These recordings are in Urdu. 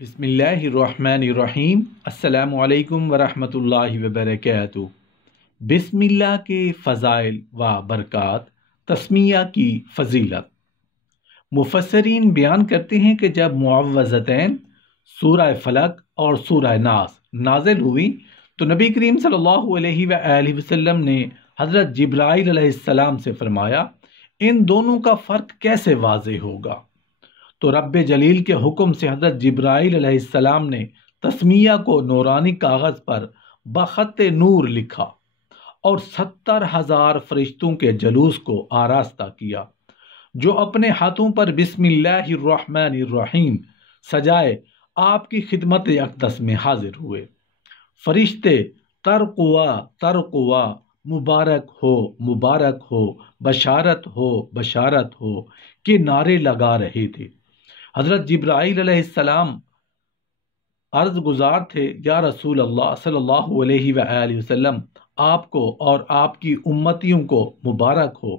بسم اللہ الرحمن الرحیم۔ السلام علیکم ورحمۃ اللہ وبرکاتہ۔ بسم اللہ کے فضائل و برکات، تسمیہ کی فضیلت۔ مفسرین بیان کرتے ہیں کہ جب معوذتین سورہ فلق اور سورہ ناس نازل ہوئی تو نبی کریم صلی اللہ علیہ وآلہ وسلم نے حضرت جبرائیل علیہ السلام سے فرمایا، ان دونوں کا فرق کیسے واضح ہوگا؟ تو رب جلیل کے حکم سے حضرت جبرائیل علیہ السلام نے تسمیہ کو نورانی کاغذ پر بخط نور لکھا اور 70,000 فرشتوں کے جلوس کو آراستہ کیا، جو اپنے ہاتھوں پر بسم اللہ الرحمن الرحیم سجائے آپ کی خدمت اقدس میں حاضر ہوئے۔ فرشتے ترقوا ترقوا، مبارک ہو، بشارت ہو، بشارت ہو کے نعرے لگا رہے تھے۔ حضرت جبرائیل علیہ السلام عرض گزار تھے، یا رسول اللہ صلی اللہ علیہ وآلہ وسلم، آپ کو اور آپ کی امتیوں کو مبارک ہو،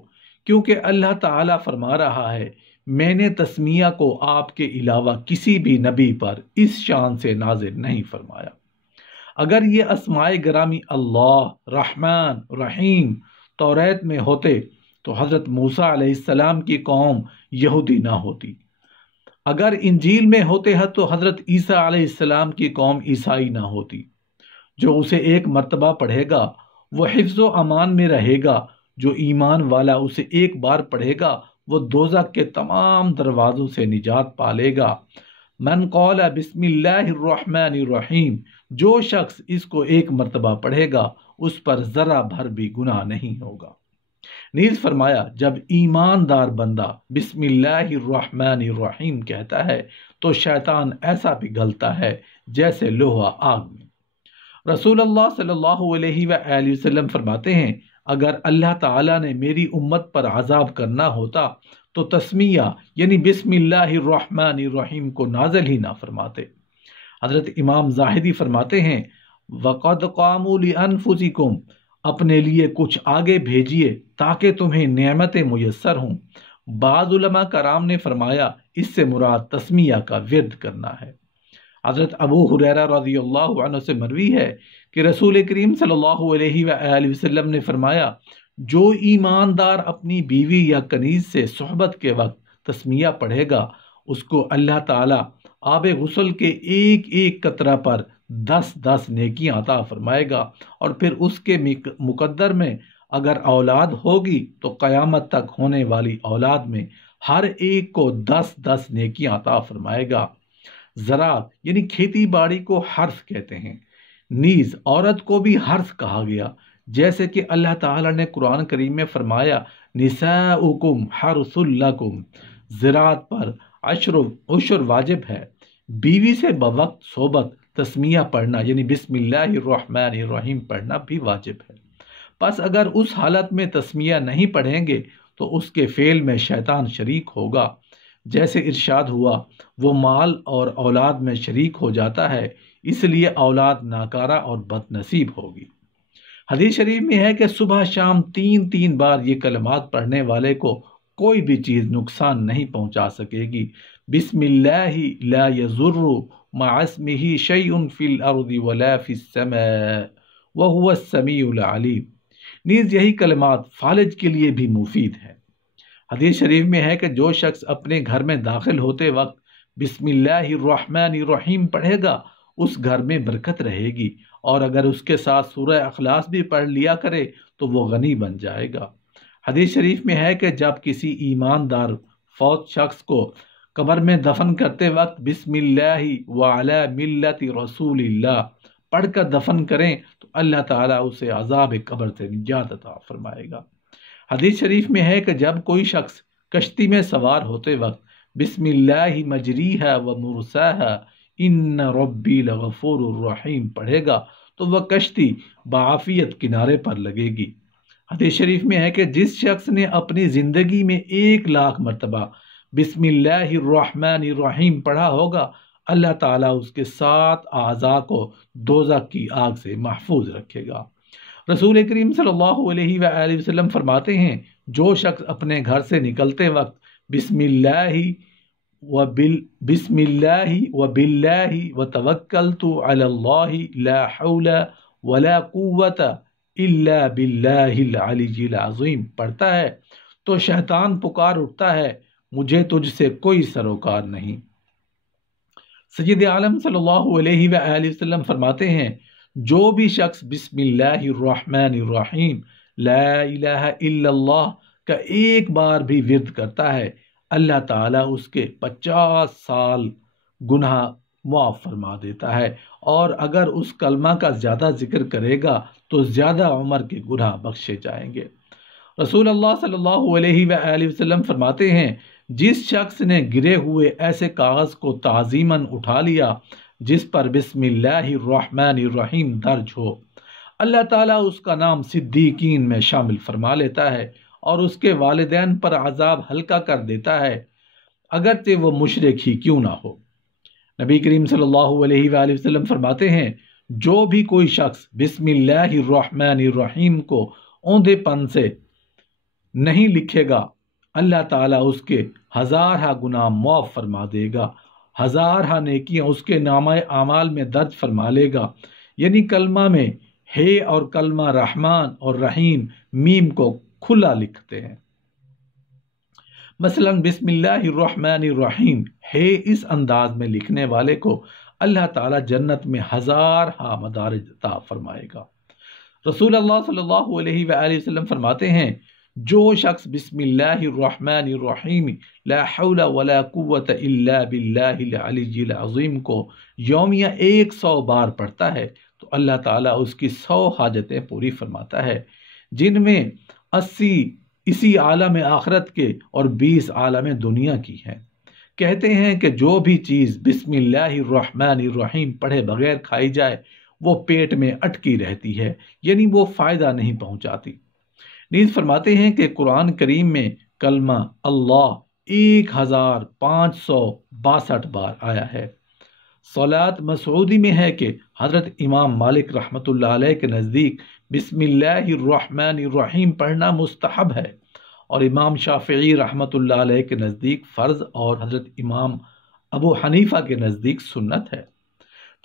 کیونکہ اللہ تعالیٰ فرما رہا ہے، میں نے تسمیہ کو آپ کے علاوہ کسی بھی نبی پر اس شان سے نازل نہیں فرمایا۔ اگر یہ اسماء گرامی اللہ، رحمان، رحیم توریت میں ہوتے تو حضرت موسیٰ علیہ السلام کی قوم یہودی نہ ہوتی، اگر انجیل میں ہوتے ہیں تو حضرت عیسیٰ علیہ السلام کی قوم عیسائی نہ ہوتی۔ جو اسے ایک مرتبہ پڑھے گا وہ حفظ و امان میں رہے گا، جو ایمان والا اسے ایک بار پڑھے گا وہ دوزخ کے تمام دروازوں سے نجات پالے گا۔ من قال بسم اللہ الرحمن الرحیم، جو شخص اس کو ایک مرتبہ پڑھے گا اس پر ذرہ بھر بھی گناہ نہیں ہوگا۔ نیز فرمایا، جب ایماندار بندہ بسم اللہ الرحمن الرحیم کہتا ہے تو شیطان ایسا پگھلتا ہے جیسے لوہا آگ میں۔ رسول اللہ صلی اللہ علیہ وآلہ وسلم فرماتے ہیں، اگر اللہ تعالیٰ نے میری امت پر عذاب کرنا ہوتا تو تسمیہ یعنی بسم اللہ الرحمن الرحیم کو نازل ہی نہ فرماتے۔ حضرت امام زاہدی فرماتے ہیں، وَقَدْ قَامُوا لِأَنفُسِكُمْ، اپنے لیے کچھ آگے بھیجیے تاکہ تمہیں نعمتیں میسر ہوں۔ بعض علماء کرام نے فرمایا، اس سے مراد تسمیہ کا ورد کرنا ہے۔ حضرت ابو ہریرہ رضی اللہ عنہ سے مروی ہے کہ رسول کریم صلی اللہ علیہ وآلہ وسلم نے فرمایا، جو ایماندار اپنی بیوی یا کنیز سے صحبت کے وقت تسمیہ پڑھے گا، اس کو اللہ تعالیٰ آب غسل کے ایک ایک قطرہ پر 10 نیکیاں عطا فرمائے گا، اور پھر اس کے مقدر میں اگر اولاد ہوگی تو قیامت تک ہونے والی اولاد میں ہر ایک کو 10 نیکیاں عطا فرمائے گا۔ زراعت یعنی کھیتی باڑی کو حرث کہتے ہیں، نیز عورت کو بھی حرث کہا گیا، جیسے کہ اللہ تعالیٰ نے قرآن کریم میں فرمایا، نساؤکم حرث لکم، زراعت پر عشر واجب ہے۔ بیوی سے بوقت صحبت تسمیہ پڑھنا یعنی بسم اللہ الرحمن الرحیم پڑھنا بھی واجب ہے۔ پس اگر اس حالت میں تسمیہ نہیں پڑھیں گے تو اس کے فعل میں شیطان شریک ہوگا، جیسے ارشاد ہوا، وہ مال اور اولاد میں شریک ہو جاتا ہے، اس لیے اولاد ناکارہ اور بد نصیب ہوگی۔ حدیث شریف میں ہے کہ صبح شام 3 بار یہ کلمات پڑھنے والے کو کوئی بھی چیز نقصان نہیں پہنچا سکے گی۔ بسم اللہ لا یضر مع اسمہ شیء فی الارض ولا فی السماء وہو السمیع العلیم۔ نیز یہی کلمات فالج کے لیے بھی مفید ہے۔ حدیث شریف میں ہے کہ جو شخص اپنے گھر میں داخل ہوتے وقت بسم اللہ الرحمن الرحیم پڑھے گا اس گھر میں برکت رہے گی، اور اگر اس کے ساتھ سورہ اخلاص بھی پڑھ لیا کرے تو وہ غنی بن جائے گا۔ حدیث شریف میں ہے کہ جب کسی ایماندار فوت شخص کو قبر میں دفن کرتے وقت بسم اللہ وعلی ملت رسول اللہ پڑھ کر دفن کریں تو اللہ تعالیٰ اسے عذاب قبر سے نجات عطا فرمائے گا۔ حدیث شریف میں ہے کہ جب کوئی شخص کشتی میں سوار ہوتے وقت بسم اللہ مجریہا و مرساہا ان ربی لغفور الرحیم پڑھے گا تو وہ کشتی بعافیت کنارے پر لگے گی۔ حدیث شریف میں ہے کہ جس شخص نے اپنی زندگی میں 1,00,000 مرتبہ بسم اللہ الرحمن الرحیم پڑھا ہوگا، اللہ تعالیٰ اس کے 7 اعضاء کو دوزخ کی آگ سے محفوظ رکھے گا۔ رسول کریم صلی اللہ علیہ وآلہ وسلم فرماتے ہیں، جو شخص اپنے گھر سے نکلتے وقت بسم اللہ بسم اللہ و باللہ و توکلت علی اللہ لا حول ولا قوت الا باللہ العلی العظیم پڑھتا ہے تو شیطان پکار اٹھتا ہے مجھے تجھ سے کوئی سروکار نہیں۔ سید عالم صلی اللہ علیہ وآلہ وسلم فرماتے ہیں جو بھی شخص بسم اللہ الرحمن الرحیم لا الہ الا اللہ کا ایک بار بھی ورد کرتا ہے اللہ تعالیٰ اس کے 50 سال گناہ معاف فرما دیتا ہے، اور اگر اس کلمہ کا زیادہ ذکر کرے گا تو زیادہ عمر کے گناہ بخشے جائیں گے۔ رسول اللہ صلی اللہ علیہ وآلہ وسلم فرماتے ہیں جس شخص نے گرے ہوئے ایسے کاغذ کو تعظیماً اٹھا لیا جس پر بسم اللہ الرحمن الرحیم درج ہو، اللہ تعالیٰ اس کا نام صدیقین میں شامل فرما لیتا ہے اور اس کے والدین پر عذاب ہلکا کر دیتا ہے اگرچہ وہ مشرک ہی کیوں نہ ہو۔ نبی کریم صلی اللہ علیہ وآلہ وسلم فرماتے ہیں جو بھی کوئی شخص بسم اللہ الرحمن الرحیم کو اوندھے پن سے نہیں لکھے گا اللہ تعالیٰ اس کے 1000 گناہ معاف فرما دے گا، 1000 نیکیاں اس کے نامہ اعمال میں درج فرما لے گا۔ یعنی کلمہ میں ہے اور کلمہ رحمان اور رحیم میم کو کھلا لکھتے ہیں۔ مثلا بسم اللہ الرحمن الرحیم ہے اس انداز میں لکھنے والے کو اللہ تعالیٰ جنت میں 1000 مدارج عطا فرمائے گا۔ رسول اللہ صلی اللہ علیہ وآلہ وسلم فرماتے ہیں جو شخص بسم اللہ الرحمن الرحیم لا حول ولا قوت الا باللہ العلی العظیم کو یومیہ 100 بار پڑھتا ہے تو اللہ تعالیٰ اس کی 100 حاجتیں پوری فرماتا ہے، جن میں 80 اسی عالم آخرت کے اور 20 عالم دنیا کی ہیں۔ کہتے ہیں کہ جو بھی چیز بسم اللہ الرحمن الرحیم پڑھے بغیر کھائی جائے وہ پیٹ میں اٹکی رہتی ہے، یعنی وہ فائدہ نہیں پہنچاتی۔ نیز فرماتے ہیں کہ قرآن کریم میں کلمہ اللہ 1562 بار آیا ہے۔ صلاۃ مسعودی میں ہے کہ حضرت امام مالک رحمۃ اللہ علیہ کے نزدیک بسم اللہ الرحمن الرحیم پڑھنا مستحب ہے، اور امام شافعی رحمۃ اللہ علیہ کے نزدیک فرض، اور حضرت امام ابو حنیفہ کے نزدیک سنت ہے۔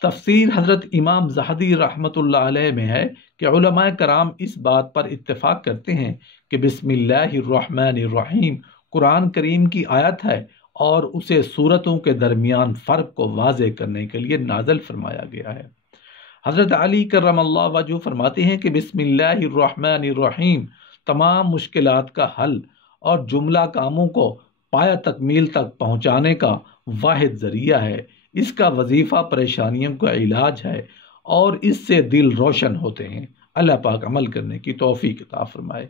تفسیر حضرت امام زہدی رحمۃ اللہ علیہ میں ہے کہ علماء کرام اس بات پر اتفاق کرتے ہیں کہ بسم اللہ الرحمن الرحیم قرآن کریم کی آیت ہے اور اسے سورتوں کے درمیان فرق کو واضح کرنے کے لیے نازل فرمایا گیا ہے۔ حضرت علی کرم اللہ وجہہ فرماتے ہیں کہ بسم اللہ الرحمن الرحیم تمام مشکلات کا حل اور جملہ کاموں کو پایہ تکمیل تک پہنچانے کا واحد ذریعہ ہے، اس کا وظیفہ پریشانیوں کا علاج ہے اور اس سے دل روشن ہوتے ہیں۔ اللہ پاک عمل کرنے کی توفیق عطا فرمائے۔